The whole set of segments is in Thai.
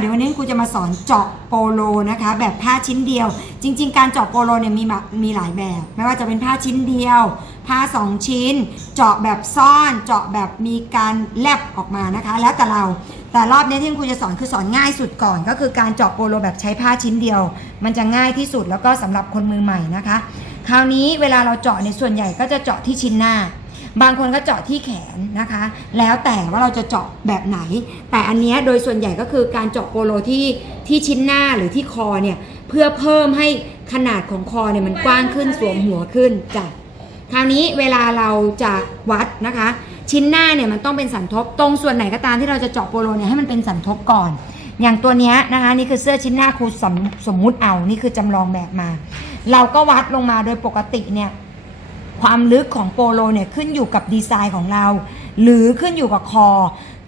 เดี๋ยววันนี้ครูจะมาสอนเจาะโปโลนะคะ แบบผ้าชิ้นเดียว จริง ๆ การเจาะโปโลเนี่ยมีมีหลายแบบ ไม่ว่าจะเป็นผ้าชิ้นเดียว ผ้าสองชิ้น เจาะแบบซ่อน เจาะแบบมีการแลบออกมานะคะ แล้วแต่เราแต่รอบนี้ที่ครูจะสอนคือสอนง่ายสุดก่อน ก็คือการเจาะโปโลแบบใช้ผ้าชิ้นเดียว มันจะง่ายที่สุดแล้วก็สำหรับคนมือใหม่นะคะ คราวนี้เวลาเราเจาะในส่วนใหญ่ก็จะเจาะที่ชิ้นหน้า บางคนก็เจาะที่แขนนะคะ แล้วแต่ว่าเราจะเจาะแบบไหน แต่อันนี้โดยส่วนใหญ่ก็คือการเจาะโปโลที่ที่ชิ้นหน้าหรือที่คอเนี่ยเพื่อเพิ่มให้ขนาดของคอเนี่ยมันกว้างขึ้นสวมหัวขึ้นจ้ะคราวนี้เวลาเราจะวัดนะคะ ชิ้นหน้าเนี่ยมันต้องเป็นสันทบตรงส่วนไหนก็ตามที่เราจะเจาะโปโลเนี่ยให้มันเป็นสันทบก่อน อย่างตัวนี้นะคะนี่คือเสื้อชิ้นหน้าครูสมสมมุติเอานี่คือจำลองแบบมา เราก็วัดลงมาโดยปกติเนี่ย ความลึกของโปโลเนี่ยขึ้นอยู่กับดีไซน์ของเรา หรือขึ้นอยู่กับคอ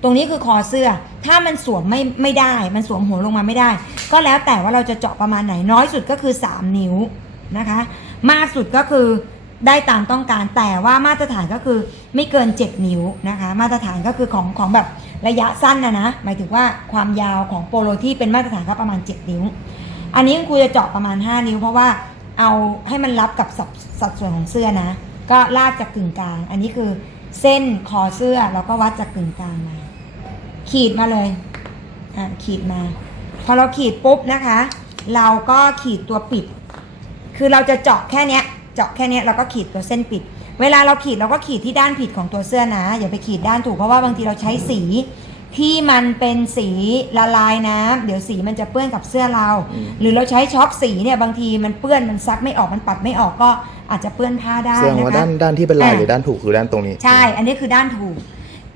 ตรงนี้คือคอเสื้อ ถ้ามันสวมไม่ไม่ได้ มันสวมหัวลงมาไม่ได้ ก็แล้วแต่ว่าเราจะเจาะประมาณไหนน้อยสุดก็คือ 3 นิ้วนะคะ มากสุดก็คือได้ตามต้องการแต่ว่ามาตรฐานก็คือไม่เกิน 7 นิ้วนะคะ มาตรฐานก็คือของของแบบระยะสั้นนะนะหมายถึงว่าความยาวของโปโลที่เป็นมาตรฐานก็ประมาณ 7 นิ้ว อันนี้คุณครูจะเจาะประมาณ 5 นิ้วเพราะว่า เอาให้มันรับกับสัดสดส่วนของเสื้อนะ ก็ลากจากกึ่งกลาง อันนี้คือเส้นคอเสื้อเราก็วัดจากกึ่งกลางมา ขีดมาเลยอะขีดมา พอเราขีดปุ๊บนะคะ เราก็ขีดตัวปิด คือเราจะเจาะแค่เนี้ย เจาะแค่เนี้ยเราก็ขีดตัวเส้นปิด เวลาเราขีดเราก็ขีดที่ด้านผิดของตัวเสื้อนะ อย่าไปขีดด้านถูกเพราะว่าบางทีเราใช้สี ที่มันเป็นสีละลายน้ำเดี๋ยวสีมันจะเปื้อนกับเสื้อเรา อืมหรือเราใช้ช็อคสีเนี่ยบางทีมันเปื้อนมันซักไม่ออกมันปัดไม่ออกก็อาจจะเปื้อนผ้าได้แสดงนะว่าคะด้านด้านที่เป็นลายอะ หรือด้านถูกคือด้านตรงนี้ ใช่ อันนี้คือด้านถูก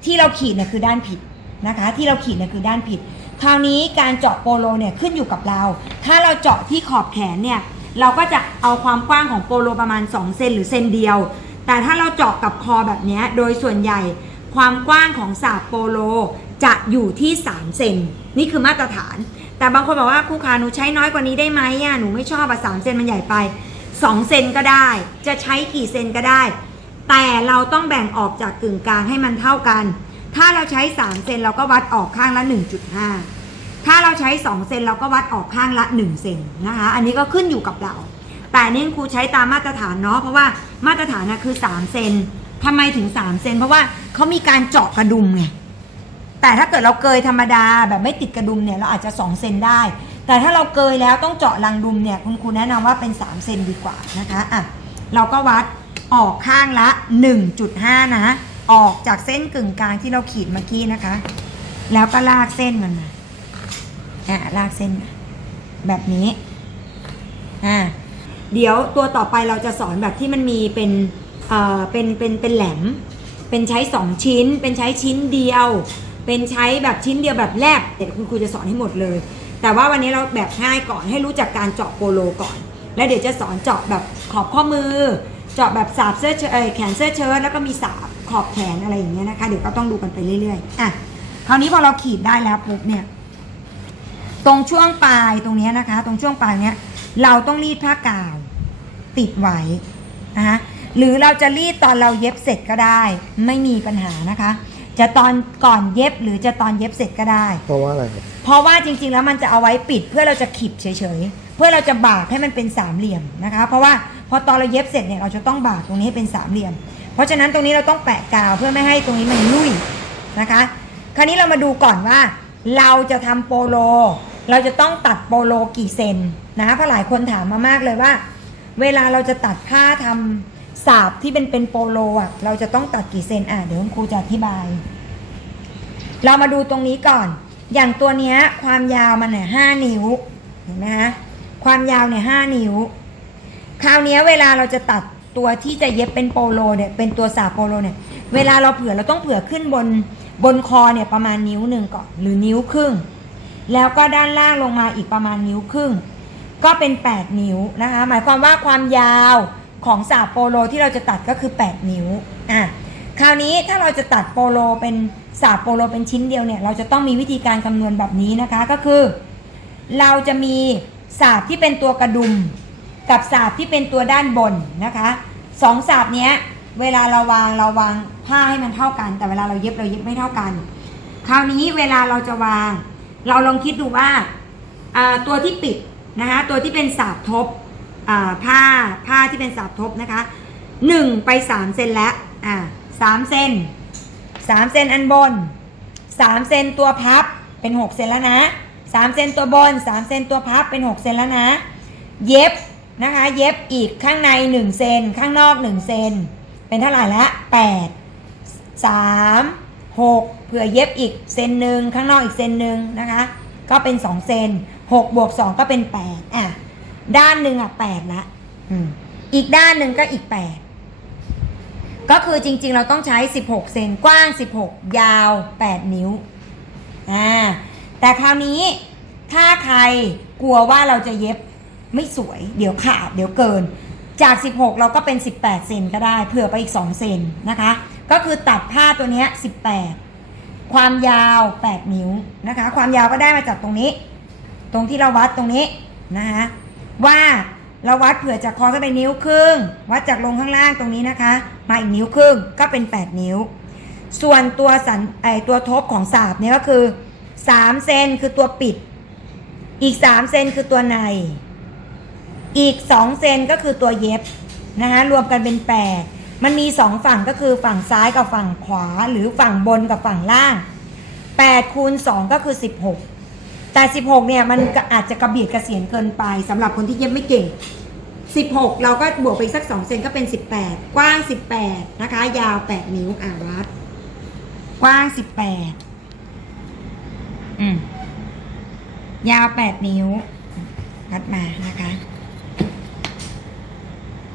ที่เราขีดเนี่ยคือด้านผิดนะคะ ที่เราขีดเนี่ยคือด้านผิด คราวนี้การเจาะโปโลเนี่ยขึ้นอยู่กับเรา ถ้าเราเจาะที่ขอบแขนเนี่ยเราก็จะเอาความกว้างของโปโลประมาณ2เซนหรือเซนเดียว แต่ถ้าเราเจาะกับคอแบบเนี้ยโดยส่วนใหญ่ความกว้างของสาบโปโล จะอยู่ที่ 3 เซนนี่คือมาตรฐาน แต่บางคนบอกว่าครูขาหนูใช้น้อยกว่านี้ได้ไหมอะหนูไม่ชอบอะสามเซนมันใหญ่ไป 2 เซนก็ได้ จะใช้กี่เซนก็ได้ แต่เราต้องแบ่งออกจากกึ่งกลางให้มันเท่ากัน ถ้าเราใช้ 3 เซนเราก็วัดออกข้างละ 1.5 ถ้าเราใช้ 2 เซนเราก็วัดออกข้างละ 1 เซนนะคะ อันนี้ก็ขึ้นอยู่กับเรา แต่นี่ครูใช้ตามมาตรฐานเนาะเพราะว่ามาตรฐานนะคือ 3 เซนทำไมถึง 3 เซนเพราะว่าเขามีการเจาะกระดุมไง แต่ถ้าเกิดเราเกยธรรมดาแบบไม่ติดกระดุมเนี่ยเราอาจจะ 2 เซนได้ แต่ถ้าเราเกยแล้วต้องเจาะรังดุมเนี่ยคุณครูแนะนำว่าเป็น 3 เซนดีกว่านะคะอะเราก็วัดออกข้างละ 1.5 นะ ออกจากเส้นกึ่งกลางที่เราขีดเมื่อกี้นะคะ แล้วก็ลากเส้นมันมาอะลากเส้นมาแบบนี้อะเดี๋ยวตัวต่อไปเราจะสอนแบบที่มันมีเป็นเอ่อเป็นเป็นเป็นแหลม เป็นใช้ 2 ชิ้น เป็นใช้ชิ้นเดียว เป็นใช้แบบชิ้นเดียวแบบแลบเดี๋ยวคุณครูจะสอนให้หมดเลย แต่ว่าวันนี้เราแบบง่ายก่อนให้รู้จักการเจาะโปโลก่อน แล้วเดี๋ยวจะสอนเจาะแบบขอบข้อมือ เจาะแบบสาบเสื้อเชิ้ตเอ่อแขนเสื้อเชิ้ตแล้วก็มีสาบขอบแขนอะไรอย่างเงี้ยนะคะเดี๋ยวก็ต้องดูกันไปเรื่อยๆอะคราวนี้พอเราขีดได้แล้วปุ๊บเนี่ยตรงช่วงปลายตรงเนี้ยนะคะ ตรงช่วงปลายเนี้ยเราต้องรีดผ้ากาวติดไว้นะคะหรือเราจะรีดตอนเราเย็บเสร็จก็ได้ ไม่มีปัญหานะคะ จะตอนก่อนเย็บหรือจะตอนเย็บเสร็จก็ได้ เพราะว่าอะไรครับ เพราะว่าจริงๆแล้วมันจะเอาไว้ปิดเพื่อเราจะขีบเฉยๆ เพื่อเราจะบากให้มันเป็นสามเหลี่ยมนะคะ เพราะว่าพอตอนเราเย็บเสร็จเนี่ยเราจะต้องบากตรงนี้ให้เป็นสามเหลี่ยม เพราะฉะนั้นตรงนี้เราต้องแปะกาวเพื่อไม่ให้ตรงนี้มันลุ่ยนะคะ คราวนี้เรามาดูก่อนว่า เราจะทำโปโล เราจะต้องตัดโปโลกี่เซนนะเพราะหลายคนถามมามากเลยว่า เวลาเราจะตัดผ้าทำสาบที่เป็นเป็นโปโลอะเราจะต้องตัดกี่เซนอะเดี๋ยวคุณครูจะอธิบาย เรามาดูตรงนี้ก่อน อย่างตัวเนี้ยความยาวมันเนี่ยห้านิ้วเห็นไหมคะความยาวเนี่ยห้านิ้ว คราวนี้เวลาเราจะตัดตัวที่จะเย็บเป็นโปโลเนี่ยเป็นตัวสาโปโลเนี่ยเวลาเราเผื่อเราต้องเผื่อขึ้นบนบนคอเนี่ยประมาณนิ้วหนึ่งก่อนหรือนิ้วครึ่ง แล้วก็ด้านล่างลงมาอีกประมาณนิ้วครึ่ง ก็เป็น 8 นิ้วนะคะหมายความว่าความยาวของสาโปโลที่เราจะตัดก็คือ 8 นิ้วอะ คราวนี้ถ้าเราจะตัดโปโลเป็นสาบโปโลเป็นชิ้นเดียวเนี่ย เราจะต้องมีวิธีการคำนวณแบบนี้นะคะก็คือ เราจะมีสาบที่เป็นตัวกระดุม กับสาบที่เป็นตัวด้านบนนะคะสองสาบเนี้ยเวลาเราวางเราวางผ้าให้มันเท่ากัน แต่เวลาเราเย็บเราเย็บไม่เท่ากัน คราวนี้เวลาเราจะวาง เราลองคิดดูว่าตัวที่ปิดนะคะตัวที่เป็นสาบทบผ้าผ้าที่เป็นสาบทบนะคะหนึ่งไปสามเซนแล้วอ่า สามเซนสามเซนอันบนสามเซนตัวพับเป็นหกเซนแล้วนะสามเซนตัวบนสามเซนตัวพับเป็นหกเซนแล้วนะ เย็บนะคะ เย็บอีกข้างในหนึ่งเซนข้างนอกหนึ่งเซนเป็นเท่าไหร่ละแปดสามหกเผื่อเย็บอีกเซนหนึ่งข้างนอกอีกเซนหนึ่งนะคะ ก็เป็นสองเซนหกบวกสองก็เป็นแปดอะ ด้านหนึ่งอะแปดละอืมอีกด้านหนึ่งก็อีกแปด ก็คือจริงๆ เราต้องใช้ 16 เซนกว้าง 16 ยาว 8 นิ้ว อ่า แต่คราวนี้ถ้าใครกลัวว่าเราจะเย็บไม่สวย เดี๋ยวขาด เดี๋ยวเกิน จาก 16 เราก็เป็น 18 เซนก็ได้ เผื่อไปอีก 2 เซนนะคะ ก็คือตัดผ้าตัวนี้ 18 ความยาว 8 นิ้วนะคะ ความยาวก็ได้มาจากตรงนี้ ตรงที่เราวัดตรงนี้นะคะว่าเราวัดเผื่อจากคอก็เป็นนิ้วครึ่ง วัดจากลงข้างล่างตรงนี้นะคะ มาอีกนิ้วครึ่งก็เป็น 8 นิ้ว ส่วนตัวสันไอตัวทบของสาบเนี่ยก็คือ3เซนคือตัวปิด อีก3เซนคือตัวใน อีก2เซนก็คือตัวเย็บนะคะรวมกันเป็น 8 มันมี 2 ฝั่งก็คือฝั่งซ้ายกับฝั่งขวา หรือฝั่งบนกับฝั่งล่าง8คูณ2ก็คือ 16 แต่ 16เนี่ยมันอาจจะกระเบียดกระเสียนเกินไปสำหรับคนที่เย็บไม่เก่ง 16 เราก็บวกไปอีกสัก 2 เซนก็เป็น 18 กว้าง 18 นะคะ ยาว 8 นิ้วอ่าวัด กว้าง 18 อืม ยาว 8 นิ้ววัดมานะคะ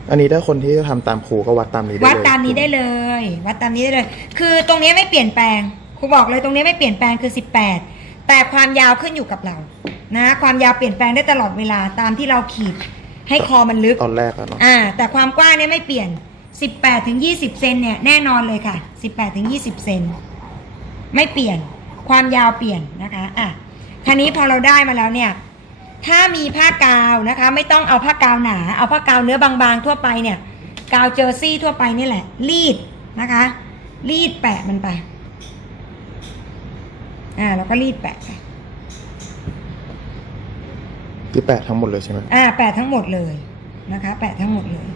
อันนี้ถ้าคนที่จะทำตามครูก็วัดตามนี้ได้เลยวัดตามนี้ได้เลย วัดตามนี้ได้เลย คือตรงนี้ไม่เปลี่ยนแปลง ครูบอกเลยตรงนี้ไม่เปลี่ยนแปลงคือ 18 แต่ความยาวขึ้นอยู่กับเรา นะ ความยาวเปลี่ยนแปลงได้ตลอดเวลาตามที่เราขีด ให้คอมันลึก ตอนแรกอะเนาะอ่า แต่ความกว้างเนี่ยไม่เปลี่ยน 18ถึง20เซนเนี่ยแน่นอนเลยค่ะ 18ถึง20เซนไม่เปลี่ยน ความยาวเปลี่ยนนะคะอะทีนี้พอเราได้มาแล้วเนี่ย ถ้ามีผ้ากาวนะคะ ไม่ต้องเอาผ้ากาวหนา เอาผ้ากาวเนื้อบางๆทั่วไปเนี่ย กาวเจอร์ซี่ทั่วไปนี่แหละ รีดนะคะ รีดแปะมันไป อ่าแล้วก็รีดแปะไป คือแปะทั้งหมดเลยใช่ไหมอ่าแปะทั้งหมดเลยนะคะ แปะทั้งหมดเลย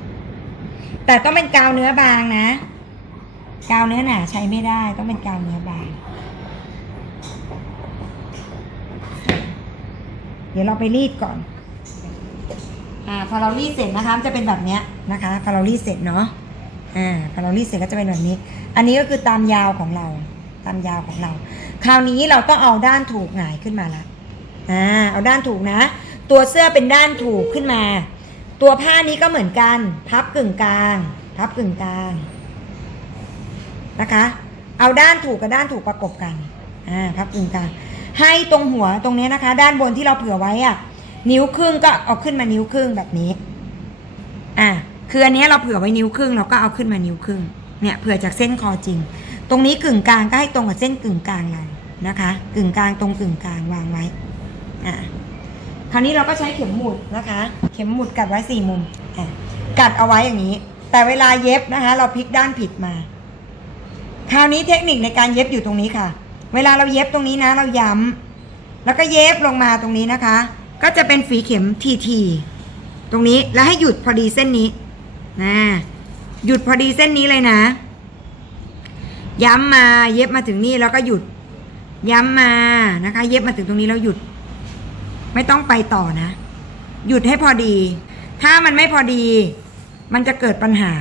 แต่ต้องเป็นกาวเนื้อบางนะ กาวเนื้อหนาใช้ไม่ได้ต้องเป็นกาวเนื้อบาง เดี๋ยวเราไปรีดก่อนอ่าพอเรารีดเสร็จนะคะจะเป็นแบบเนี้ยนะคะ พอเรารีดเสร็จเนาะอ่าพอเรารีดเสร็จก็จะเป็นแบบนี้ อันนี้ก็คือตามยาวของเราตามยาวของเรา คราวนี้เราต้องเอาด้านถูกหงายขึ้นมาละอ่าเอาด้านถูกนะ ตัวเสื้อเป็นด้านถูกขึ้นมา ตัวผ้านี้ก็เหมือนกัน พับกึ่งกลาง พับกึ่งกลางนะคะ เอาด้านถูกกับด้านถูกประกบกันอ่าพับกึ่งกลาง ให้ตรงหัวตรงนี้นะคะ ด้านบนที่เราเผื่อไว้อะนิ้วครึ่งก็เอาขึ้นมานิ้วครึ่งแบบนี้ อ่าคืออันนี้เราเผื่อไว้นิ้วครึ่งเราก็เอาขึ้นมานิ้วครึ่ง เนี่ยเผื่อจากเส้นคอจริง ตรงนี้กึ่งกลางก็ให้ตรงกับเส้นกึ่งกลางเรานะคะ กึ่งกลางตรงกึ่งกลางวางไว้ อ่า ราวนี้เราก็ใช้เข็มหมุดนะคะ เข็มหมุดกัดไว้สี่มุมอะกัดเอาไว้อย่างนี้ แต่เวลาเย็บนะคะ เราพลิกด้านผิดมา คราวนี้เทคนิคในการเย็บอยู่ตรงนี้ค่ะ เวลาเราเย็บตรงนี้นะ เราย้ำแล้วก็เย็บลงมาตรงนี้นะคะ ก็จะเป็นฝีเข็มทีทีๆตรงนี้แล้วให้หยุดพอดีเส้นนี้นะหยุดพอดีเส้นนี้เลยนะ ย้ำมาเย็บมาถึงนี่แล้วก็หยุด ย้ำมานะคะ เย็บมาถึงตรงนี้แล้วหยุด ไม่ต้องไปต่อนะ หยุดให้พอดี ถ้ามันไม่พอดี มันจะเกิดปัญหา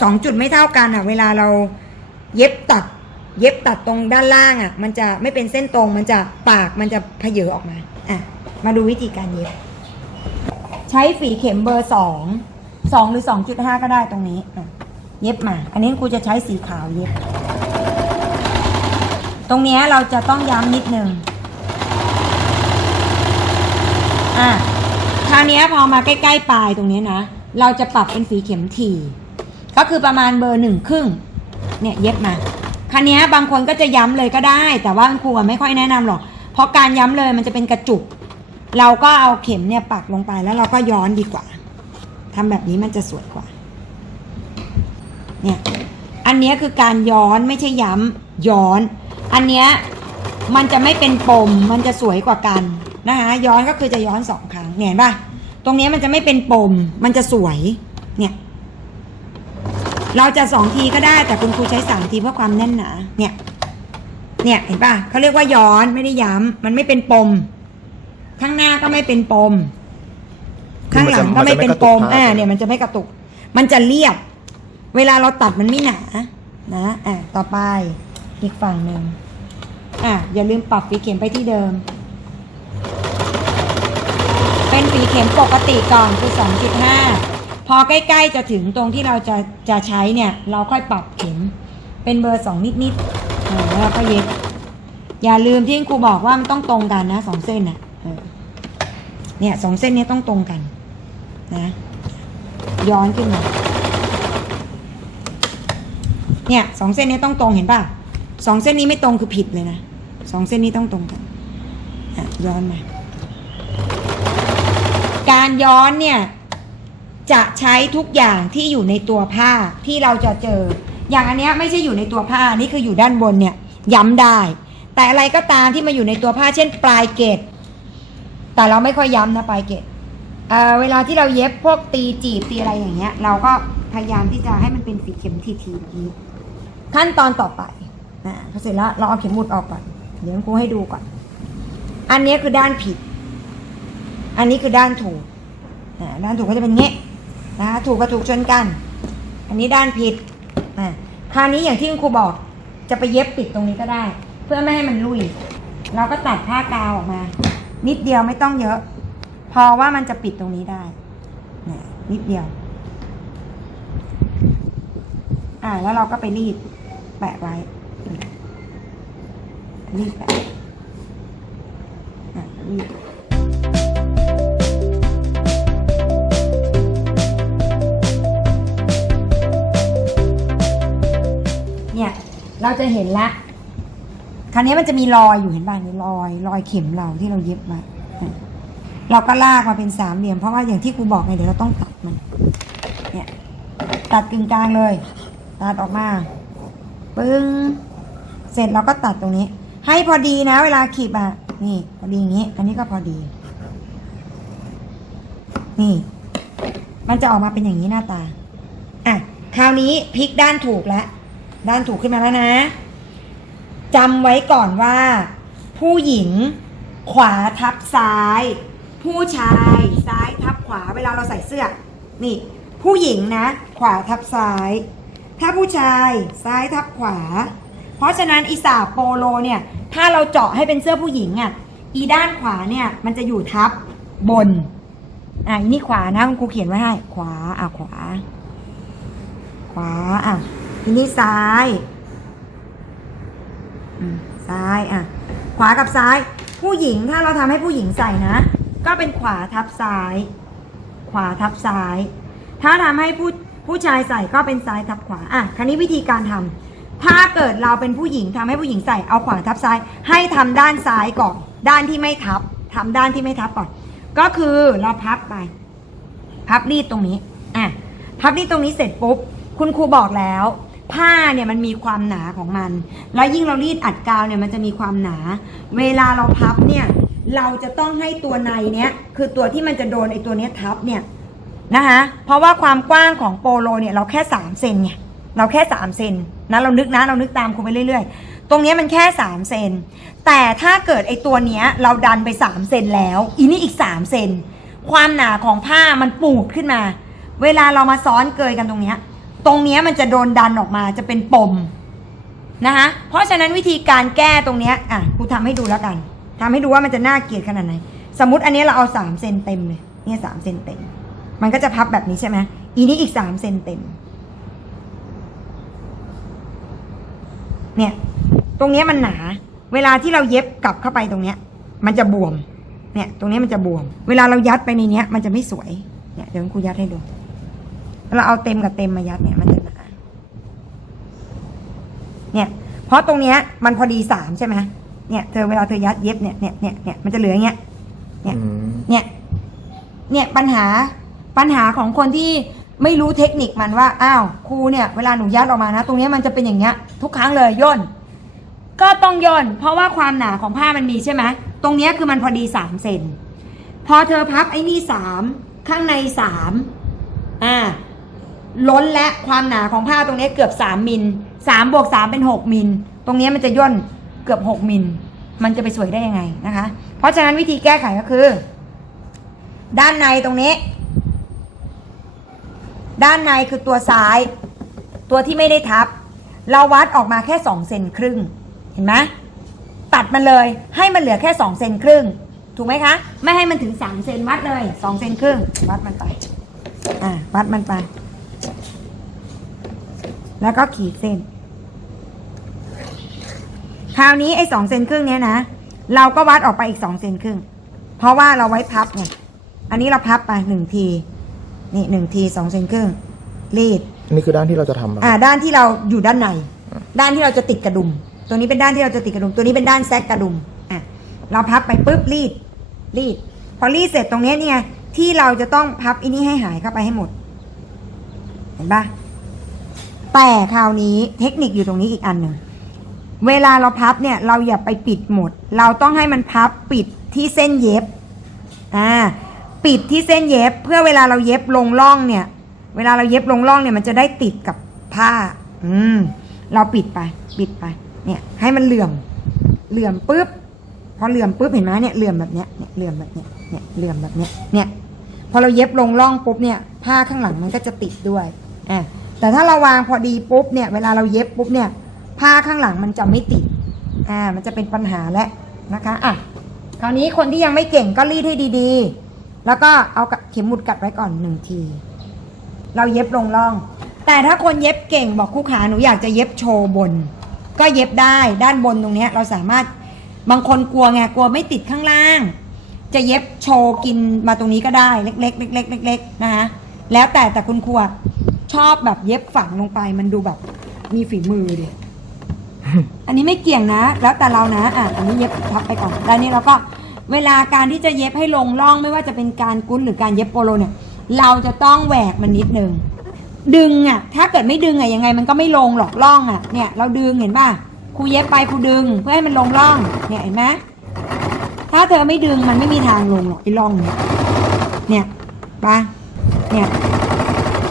สองจุดไม่เท่ากันอะเวลาเราเย็บตัด เย็บตัดตรงด้านล่างอะมันจะไม่เป็นเส้นตรงมันจะปากมันจะเพเยอออกมาอะมาดูวิธีการเย็บ ใช้ฝีเข็มเบอร์สองสองหรือสองจุดห้าก็ได้ตรงนี้อะเย็บมา อันนี้ครูจะใช้สีขาวเย็บ ตรงเนี้ยเราจะต้องย้ำนิดนึง อะคราวนี้พอมาใกล้ๆปลายตรงนี้นะ เราจะปรับเป็นฝีเข็มถี่ ก็คือประมาณเบอร์หนึ่งครึ่ง เนี่ยเย็บมาคราวนี้บางคนก็จะย้ำเลยก็ได้ แต่ว่าครูไม่ค่อยแนะนำหรอก เพราะการย้ำเลยมันจะเป็นกระจุก เราก็เอาเข็มเนี่ยปักลงไปแล้วเราก็ย้อนดีกว่าทำแบบนี้มันจะสวยกว่า เนี่ย อันนี้คือการย้อนไม่ใช่ย้ำย้อน อันเนี้ยมันจะไม่เป็นปมมันจะสวยกว่ากัน นะคะย้อนก็คือจะย้อนสองครั้งเนี่ยเห็นปะตรงเนี้ยมันจะไม่เป็นปม มันจะสวย เนี่ย เราจะสองทีก็ได้แต่คุณครูใช้สามทีเพื่อความแน่นหนา เนี่ย เนี่ยเห็นปะเขาเรียกว่าย้อนไม่ได้ย้ำมันไม่เป็นปม ข้างหน้าก็ไม่เป็นปม ข้างหลังก็ไม่เป็นปมอ่าเนี่ยมันจะไม่กระตุก มันจะเรียบ เวลาเราตัดมันไม่หนา นะ อะต่อไปอีกฝั่งหนึ่งอะอย่าลืมปรับฝีเข็มไปที่เดิม เป็นฝีเข็มปกติก่อนคือ 2.5 พอใกล้ ๆ จะถึงตรงที่เราจะจะใช้เนี่ย เราค่อยปรับเข็มเป็นเบอร์สองนิดๆแล้วเราก็เย็บอย่าลืมที่ครูบอกว่ามันต้องตรงกันนะสองเส้นนะเนี่ยสองเส้นนี้ต้องตรงกัน นะ ย้อนขึ้นมาเนี่ยสองเส้นนี้ต้องตรงเห็นป่ะสองเส้นนี้ไม่ตรงคือผิดเลยนะสองเส้นนี้ต้องตรงกันอะย้อนมา การย้อนเนี่ย จะใช้ทุกอย่างที่อยู่ในตัวผ้าที่เราจะเจอ อย่างอันเนี้ยไม่ใช่อยู่ในตัวผ้านี่คืออยู่ด้านบนเนี่ย ย้ำได้ แต่อะไรก็ตามที่มาอยู่ในตัวผ้าเช่น ปลายเกตแต่เราไม่ค่อยย้ำนะปลายเกตเเวลาที่เราเย็บพวกตีจีบตีอะไรอย่างเงี้ย เราก็พยายามที่จะให้มันเป็นสีเข็มทีๆแบบนี้ขั้นตอนต่อไปอ่าพอเสร็จแล้วเราเอาเข็มหมุดออกก่อน เดี๋ยวครูให้ดูก่อน อันนี้คือด้านผิด อันนี้คือด้านถูก ด้านถูกก็จะเป็นเงี้ยนะคะถูกกับถูกชนกัน อันนี้ด้านผิดอ่าคราวนี้อย่างที่คุณครูบอกจะไปเย็บปิดตรงนี้ก็ได้ เพื่อไม่ให้มันลุย เราก็ตัดผ้ากาวออกมา นิดเดียวไม่ต้องเยอะ พอว่ามันจะปิดตรงนี้ได้นะนิดเดียวอ่าแล้วเราก็ไปรีดแปะไว้รีดแปะอะรีด เราจะเห็นละ คราวนี้มันจะมีรอยอยู่เห็นป่ะนี่รอย รอยเข็มเราที่เราเย็บมาเราก็ลากมาเป็นสามเหลี่ยม เพราะว่าอย่างที่ครูบอกไงเดี๋ยวเราต้องตัดมัน เนี่ย ตัดกึ่งกลางเลย ตัดออกมา ปึ้ง เสร็จเราก็ตัดตรงนี้ ให้พอดีนะ เวลาขีบอะ นี่พอดีอย่างนี้ อันนี้ก็พอดี นี่ มันจะออกมาเป็นอย่างนี้หน้าตา อะ คราวนี้พลิกด้านถูกแล้ว ด้านถูกขึ้นมาแล้วนะจำไว้ก่อนว่า ผู้หญิงขวาทับซ้าย ผู้ชายซ้ายทับขวาเวลาเราใส่เสื้อ นี่ ผู้หญิงนะ ขวาทับซ้าย ถ้าผู้ชายซ้ายทับขวา เพราะฉะนั้นอีสาโปโลเนี่ย ถ้าเราเจาะให้เป็นเสื้อผู้หญิงอะอีด้านขวาเนี่ยมันจะอยู่ทับบนอะอีนี่ขวานะคุณครูเขียนไว้ให้ ขวาอะขวา ขวาอะ อีนี่ซ้ายซ้ายอะ ขวากับซ้าย ผู้หญิงถ้าเราทำให้ผู้หญิงใส่นะ ก็เป็นขวาทับซ้าย ขวาทับซ้าย ถ้าทำให้ผู้ผู้ชายใส่ก็เป็นซ้ายทับขวาอะครนี้วิธีการทำถ้าเกิดเราเป็นผู้หญิงทำให้ผู้หญิงใส่เอาขวาทับซ้าย ให้ทำด้านซ้ายก่อน ด้านที่ไม่ทับทำด้านที่ไม่ทับก่อน ก็คือเราพับไป พับรีดตรงนี้อะพับรีดตรงนี้เสร็จปุ๊บ คุณครูบอกแล้ว ผ้าเนี่ยมันมีความหนาของมัน แล้วยิ่งเรารีดอัดกาวเนี่ยมันจะมีความหนา เวลาเราพับเนี่ย เราจะต้องให้ตัวในเนี้ย คือตัวที่มันจะโดนไอ้ตัวเนี้ยทับเนี่ยนะคะ เพราะว่าความกว้างของโปโลเนี่ยเราแค่สามเซนไง เราแค่สามเซนนะเรานึกนะเรานึกตามครูไปเรื่อย ๆ ตรงเนี้ยมันแค่สามเซน แต่ถ้าเกิดไอ้ตัวเนี้ยเราดันไปสามเซนแล้ว อีนี่อีกสามเซน ความหนาของผ้ามันปูดขึ้นมา เวลาเรามาซ้อนเกยกันตรงเนี้ย ตรงเนี้ยมันจะโดนดันออกมาจะเป็นปมนะคะเพราะฉะนั้นวิธีการแก้ตรงเนี้ยอะครูทำให้ดูแล้วกันทำให้ดูว่ามันจะน่าเกลียดขนาดไหน สมมติอันนี้เราเอาสามเซนเต็มเลย เนี่ยสามเซนเต็ม มันก็จะพับแบบนี้ใช่ไหมอีนี้อีกสามเซนเต็ม เนี่ย ตรงเนี้ยมันหนา เวลาที่เราเย็บกลับเข้าไปตรงเนี้ย มันจะบวม เนี่ย ตรงเนี้ยมันจะบวม เวลาเรายัดไปในเนี้ย มันจะไม่สวย เนี่ยเดี๋ยวครูยัดให้ดู เราเอาเต็มกับเต็มมายัดเนี่ยมันจะหนาเนี่ยเพราะตรงเนี้ยมันพอดีสามใช่ไหมเนี่ยเธอเวลาเธอยัดเย็บเนี่ยเนี่ยเนี่ยเนี่ยมันจะเหลืออย่างเงี้ยเนี่ยอืมเนี่ยเนี่ยปัญหาปัญหาของคนที่ไม่รู้เทคนิคมันว่าอ้าวครูเนี่ยเวลาหนูยัดออกมานะ ตรงเนี้ยมันจะเป็นอย่างเงี้ย ทุกครั้งเลยย่นก็ต้องย่นเพราะว่าความหนาของผ้ามันมีใช่ไหมตรงเนี้ยคือมันพอดีสามเซนพอเธอพับไอ้นี่สามข้างในสามอ่า ล้นและความหนาของผ้าตรงนี้เกือบ 3 มิล3บวก3เป็น 6 มิล ตรงนี้มันจะย่นเกือบ 6 มิล มันจะไปสวยได้ยังไงนะคะ เพราะฉะนั้นวิธีแก้ไขก็คือ ด้านในตรงนี้ ด้านในคือตัวซ้าย ตัวที่ไม่ได้ทับ เราวัดออกมาแค่ 2 เซนครึ่ง เห็นไหมตัดมันเลยให้มันเหลือแค่ 2 เซนครึ่ง ถูกไหมคะ ไม่ให้มันถึง 3 เซนวัดเลย 2 เซนครึ่ง วัดมันไป อ่าวัดมันไป แล้วก็ขีดเส้น คราวนี้ไอ้สองเซนครึ่งเนี้ยนะ เราก็วัดออกไปอีกสองเซนครึ่ง เพราะว่าเราไว้พับไง อันนี้เราพับไปหนึ่งที นี่หนึ่งทีสองเซนครึ่ง รีดอันนี้คือด้านที่เราจะทำอะอ่า ด้านที่เราอยู่ด้านใน ด้านที่เราจะติดกระดุม ตัวนี้เป็นด้านที่เราจะติดกระดุม ตัวนี้เป็นด้านแซกกระดุม อะ เราพับไปปุ๊บรีด รีด พอรีดเสร็จตรงเนี้ยเนี่ย ที่เราจะต้องพับอันนี้ให้หายเข้าไปให้หมด เห็นปะ แต่คราวนี้เทคนิคอยู่ตรงนี้อีกอันหนึ่ง เวลาเราพับเนี่ยเราอย่าไปปิดหมด เราต้องให้มันพับปิดที่เส้นเย็บ อ่า ปิดที่เส้นเย็บ เพื่อเวลาเราเย็บลงร่องเนี่ย เวลาเราเย็บลงร่องเนี่ยมันจะได้ติดกับผ้า อืม เราปิดไป ปิดไป เนี่ย ให้มันเหลื่อม เหลื่อมปุ๊บ พอเหลื่อมปุ๊บเห็นไหมเนี่ย เหลื่อมแบบเนี้ย เนี่ย เหลื่อมแบบเนี้ย เนี่ย เหลื่อมแบบเนี้ย เนี่ย พอเราเย็บลงร่องปุ๊บเนี่ย ผ้าข้างหลังมันก็จะติดด้วย อะ แต่ถ้าเราวางพอดีปุ๊บเนี่ยเวลาเราเย็บปุ๊บเนี่ยผ้าข้างหลังมันจะไม่ติดอ่ามันจะเป็นปัญหาแล้วนะคะอะคราวนี้คนที่ยังไม่เก่งก็รีดให้ดีๆ แล้วก็เอาเข็มหมุดกัดไว้ก่อนหนึ่งที เราเย็บลงร่อง แต่ถ้าคนเย็บเก่งบอกคู่ขาหนูอยากจะเย็บโชว์บน ก็เย็บได้ด้านบนตรงเนี้ยเราสามารถบางคนกลัวไงกลัวไม่ติดข้างล่าง จะเย็บโชว์กินมาตรงนี้ก็ได้เล็กๆเล็กๆเล็กๆนะคะแล้วแต่แต่คุณครูอะ ชอบแบบเย็บฝังลงไป มันดูแบบมีฝีมือดิ อันนี้ไม่เกี่ยงนะ แล้วแต่เรานะ อะ อันนี้เย็บพับไปก่อน แล้วนี้เราก็เวลาการที่จะเย็บให้ลงร่องไม่ว่าจะเป็นการกุ้นหรือการเย็บโปโลเนี่ย เราจะต้องแหวกมันนิดนึง ดึงอะ ถ้าเกิดไม่ดึงอะยังไง มันก็ไม่ลงหรอกร่องอะ เนี่ย เราดึงเห็นป่ะ ครูเย็บไปครูดึงเพื่อให้มันลงร่อง เนี่ยเห็นไหมถ้าเธอไม่ดึงมันไม่มีทางลงหรอกไอ้ร่องเนี่ย เนี่ยป่ะเนี่ย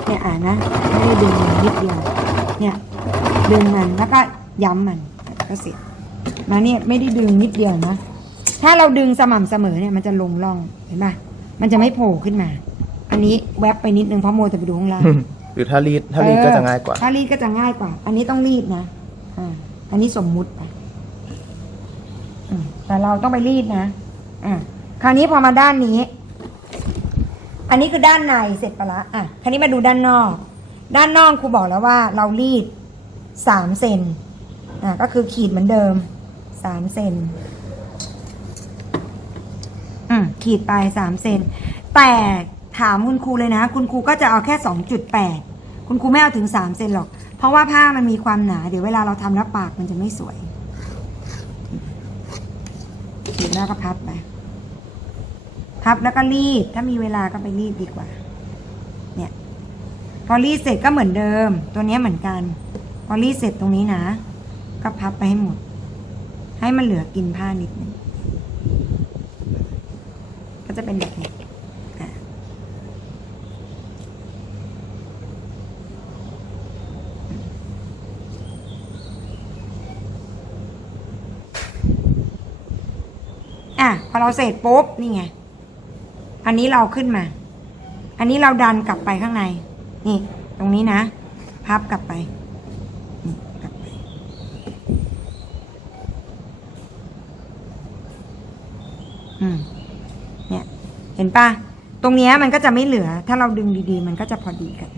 เนี่ยอ่านนะไม่ได้ดึงมันนิดเดียว เนี่ยดึงมันแล้วก็ย้ำมันก็เสร็จนะเนี่ยไม่ได้ดึงนิดเดียวนะ ถ้าเราดึงสม่ำเสมอเนี่ยมันจะลงร่องเห็นปะมันจะไม่โผล่ขึ้นมา อันนี้แวบไปนิดนึงเพราะโมจะไปดูข้างล่างหรือถ้ารีดถ้ารีดก็จะง่ายกว่าเออถ้ารีดก็จะง่ายกว่า อันนี้ต้องรีดนะอ่าอันนี้สมมุติไปอืมแต่เราต้องไปรีดนะอ่าคราวนี้พอมาด้านนี้ อันนี้คือด้านในเสร็จไปละอะคราวนี้มาดูด้านนอก ด้านนอกครูบอกแล้วว่าเรารีดสามเซนอะก็คือขีดเหมือนเดิมสามเซนอืมขีดไปสามเซนแต่ถามคุณครูเลยนะ คุณครูก็จะเอาแค่สองจุดแปดคุณครูไม่เอาถึงสามเซนหรอก เพราะว่าผ้ามันมีความหนา เดี๋ยวเวลาเราทำแล้วปากมันจะไม่สวยขีดแล้วก็พับไป พับแล้วก็รีด ถ้ามีเวลาก็ไปรีดดีกว่า เนี่ย พอรีดเสร็จก็เหมือนเดิม ตัวนี้เหมือนกัน พอรีดเสร็จตรงนี้นะ ก็พับไปให้หมด ให้มันเหลือกินผ้านิดนึง ก็จะเป็นแบบนี้อะอะพอเราเสร็จปุ๊บ นี่ไง อันนี้เราขึ้นมา อันนี้เราดันกลับไปข้างใน นี่ ตรงนี้นะ พับกลับไปนี่กลับไปเนี่ย เห็นปะตรงนี้มันก็จะไม่เหลือ ถ้าเราดึงดีๆ มันก็จะพอดีกัน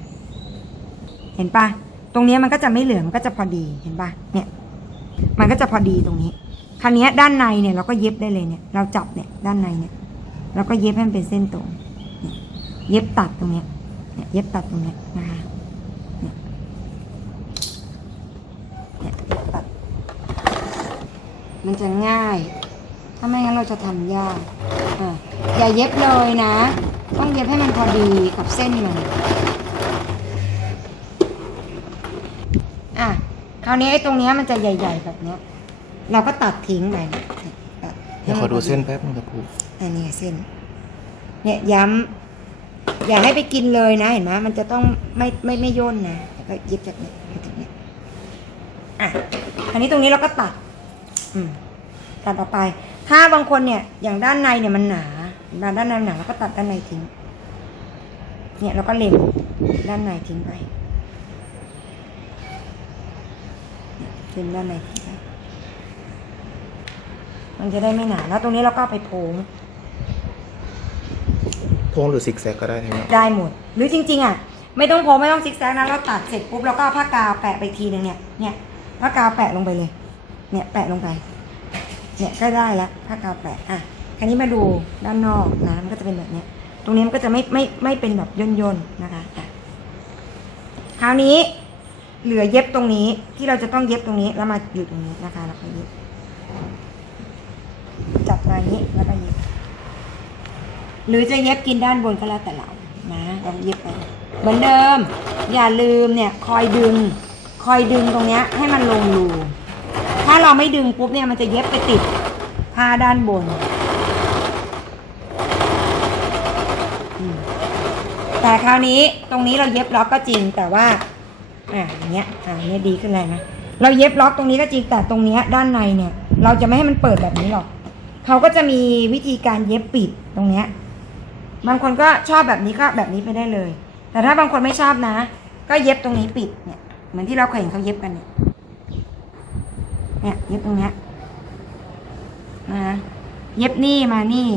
เห็นปะตรงนี้มันก็จะไม่เหลือ มันก็จะพอดี เห็นปะเนี่ย มันก็จะพอดีตรงนี้ คราวนี้ด้านในเนี่ยเราก็เย็บได้เลยเนี่ย เราจับเนี่ยด้านในเนี่ย เราก็เย็บให้มันเป็นเส้นตรง เย็บตัดตรงเนี้ยเย็บตัดตรงเนี้ยนะคะเนี่ยเย็บตัด มันจะง่าย ถ้าไม่งั้นเราจะทำยากอะอย่าเย็บเลยนะ ต้องเย็บให้มันพอดีกับเส้นมันอะคราวนี้ไอ้ตรงเนี้ยมันจะใหญ่ ๆ แบบเนี้ย เราก็ตัดทิ้งไปตัดเดี๋ยวขอดูเส้นแป๊บนึงครับครู อันนี้เส้น เนี่ยย้ำอย่าให้ไปกินเลยนะ เห็นไหมมันจะต้องไม่ไม่ไม่ย่นนะแล้วก็เย็บจากนี้มาถึงนี้อะอันนี้ตรงนี้เราก็ตัด อืมตัดออกไป ถ้าบางคนเนี่ย อย่างด้านในเนี่ยมันหนาด้านด้านในหนาเราก็ตัดด้านในทิ้ง เนี่ยเราก็เล็มด้านในทิ้งไปเล็มด้านในทิ้งไปมันจะได้ไม่หนาแล้วตรงนี้เราก็ไปโพง โพงหรือซิกแซกก็ได้ใช่ไหมได้หมด หรือจริง ๆอะไม่ต้องโพงไม่ต้องซิกแซกนะเราตัดเสร็จปุ๊บเราก็เอาผ้ากาวแปะไปทีหนึ่งเนี่ยเนี่ยผ้ากาวแปะลงไปเลย เนี่ยแปะลงไปเนี่ยก็ได้แล้วผ้ากาวแปะอะคราวนี้มาดูด้านนอกนะมันก็จะเป็นแบบเนี้ยตรงนี้มันก็จะไม่ไม่ไม่เป็นแบบย่นย่นๆนะคะอะคราวนี้เหลือเย็บตรงนี้ที่เราจะต้องเย็บตรงนี้แล้วมาอยู่ตรงนี้นะคะแล้วก็เย็บจับมาอย่างนี้แล้วก็เย็บ หรือจะเย็บกินด้านบนก็แล้วแต่เรานะเราเย็บไปเหมือนเดิม อย่าลืมเนี่ยคอยดึง คอยดึงตรงเนี้ยให้มันลงรูถ้าเราไม่ดึงปุ๊บเนี่ยมันจะเย็บไปติดผ้าด้านบนแต่คราวนี้ตรงนี้เราเย็บล็อกก็จริงแต่ว่าอ่าอย่างเงี้ยอ่าเนี้ยดีขึ้นแล้วนะเราเย็บล็อกตรงนี้ก็จริงแต่ตรงเนี้ยด้านในเนี่ย เราจะไม่ให้มันเปิดแบบนี้หรอกเขาก็จะมีวิธีการเย็บปิดตรงเนี้ย บางคนก็ชอบแบบนี้ก็แบบนี้ไปได้เลย แต่ถ้าบางคนไม่ชอบนะ ก็เย็บตรงนี้ปิดเนี่ยเหมือนที่เราเคยเห็นเขาเย็บกันเนี่ยเนี่ยเย็บตรงเนี้ยนะเย็บนี่มานี่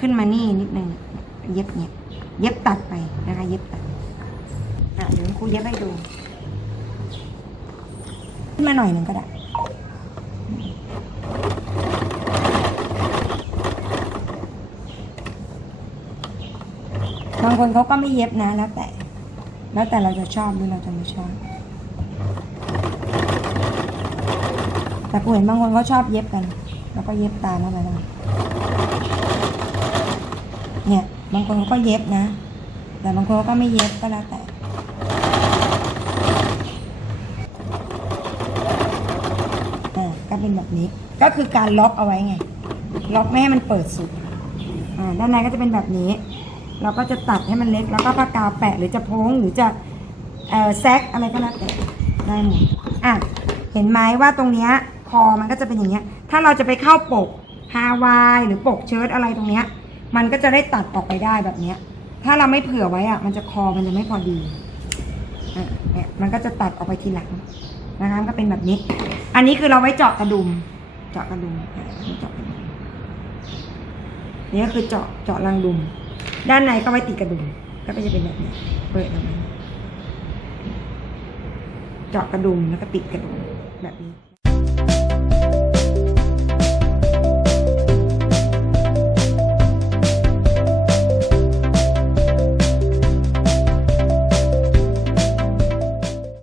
ขึ้นมานี่นิดนึงเย็บเนี่ยเย็บตัดไปนะคะ เย็บตัดอะเดี๋ยวครูเย็บให้ดู ขึ้นมาหน่อยหนึ่งก็ได้ บางคนเขาก็ไม่เย็บนะแล้วแต่ แล้วแต่เราจะชอบหรือเราจะไม่ชอบ แต่กูเห็นบางคนเขาชอบเย็บกัน แล้วก็เย็บตามเข้าไปแล้วเนี่ยบางคนเขาก็เย็บนะ แต่บางคนเขาก็ไม่เย็บก็แล้วแต่อ่าก็เป็นแบบนี้ก็คือการล็อกเอาไว้ไง ล็อกไม่ให้มันเปิดสุด อ่าด้านในก็จะเป็นแบบนี้ เราก็จะตัดให้มันเล็กแล้วก็ผ้ากาวแปะหรือจะโพ้งหรือจะแซกอะไรก็แล้วแต่ได้หมดอะเห็นไหมว่าตรงเนี้ยคอมันก็จะเป็นอย่างเงี้ย ถ้าเราจะไปเข้าปกฮาวายหรือปกเชิ้ตอะไรตรงเนี้ย มันก็จะได้ตัดออกไปได้แบบเนี้ย ถ้าเราไม่เผื่อไว้อะ มันจะคอมันจะไม่พอดีอะเนี่ยมันก็จะตัดออกไปทีหลังนะคะมันก็เป็นแบบนี้ อันนี้คือเราไว้เจาะกระดุม เจาะกระดุมเจาะกระดุมนี่ก็คือเจาะเจาะรังดุม ด้านในก็ไว้ติดกระดุมก็จะเป็นแบบนี้เปิดออกมาเจาะกระดุมแล้วก็ติดกระดุมแบบนี้